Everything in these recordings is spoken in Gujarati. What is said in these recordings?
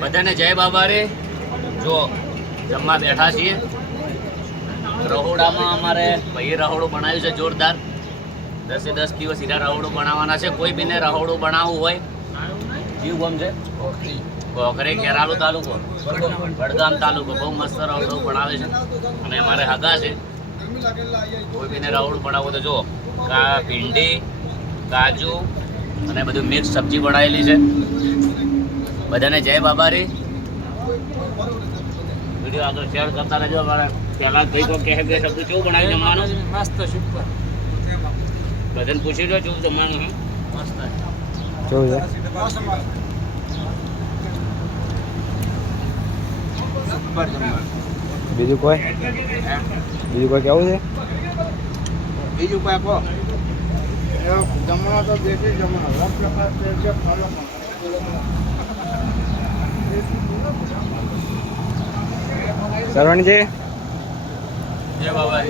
બધાને જય બાબા રે. જો જમવા બેઠા છીએ. રહોડામાં અમારે ભાઈ રહોડું બનાવ્યું છે જોરદાર. 10 દિવસ હીરા રહોડું બનાવવાના છે. કોઈ બીને રહોડું બનાવવું હોય, જીવ ગમ છે કોકરે કેરાલુ તાલુકો, બડગામ તાલુકો, બહુ મસ્ત રહોડું બનાવે છે. અને અમારે હગા છે. કોઈ બીને રહોડું બનાવવું તો જો ભીંડી, કાજુ અને બધું મિક્સ સબ્જી બનાવેલી છે. બધાને જય બાબા રે. વિડીયો આગળ શેર કરતા રહેજો. અમારે પહેલા ભાઈ કોઈ કહે કે શબ્દ કેવું બનાવ્યું જમવાનું? મસ્ત સુપર. બધાને પૂછી લો કેવું જમવાનું? મસ્ત કેવું છે? બીજું કોઈ કેવું છે? બીજું કોઈ કહો. જમવાનો તો દેશી જમવાનો. સરવણજી જય બાબા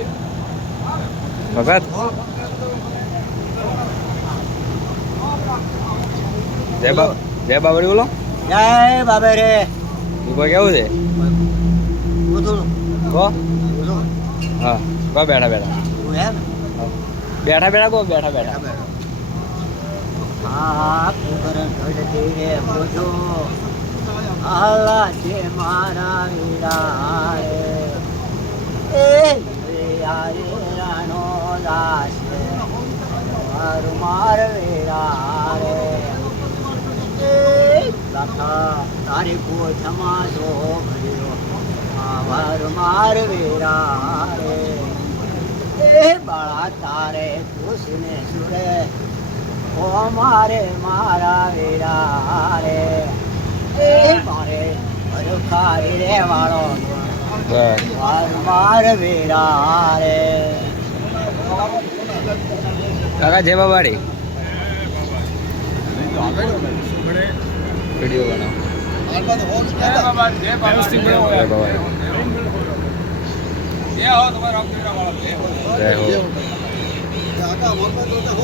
ભગત જય બાબા બોલો. જય બાબા રે. કોઈ કેવું છે? હા કો બેઠા કો બેઠા હા રે બોજો આલા છે મારા વીરા રે યારે રાનો દાસ માર વીરા રે લખા તારી કોઠમાં જો ભર્યો માર વીરા રે બાળા તારે કૃષ્ણ સુરે ઓ મારા વીરા રે મારે ખારી રે વાળો માર વીરા રે. કાકા જય બાબાડી. વિડીયો બનાવો.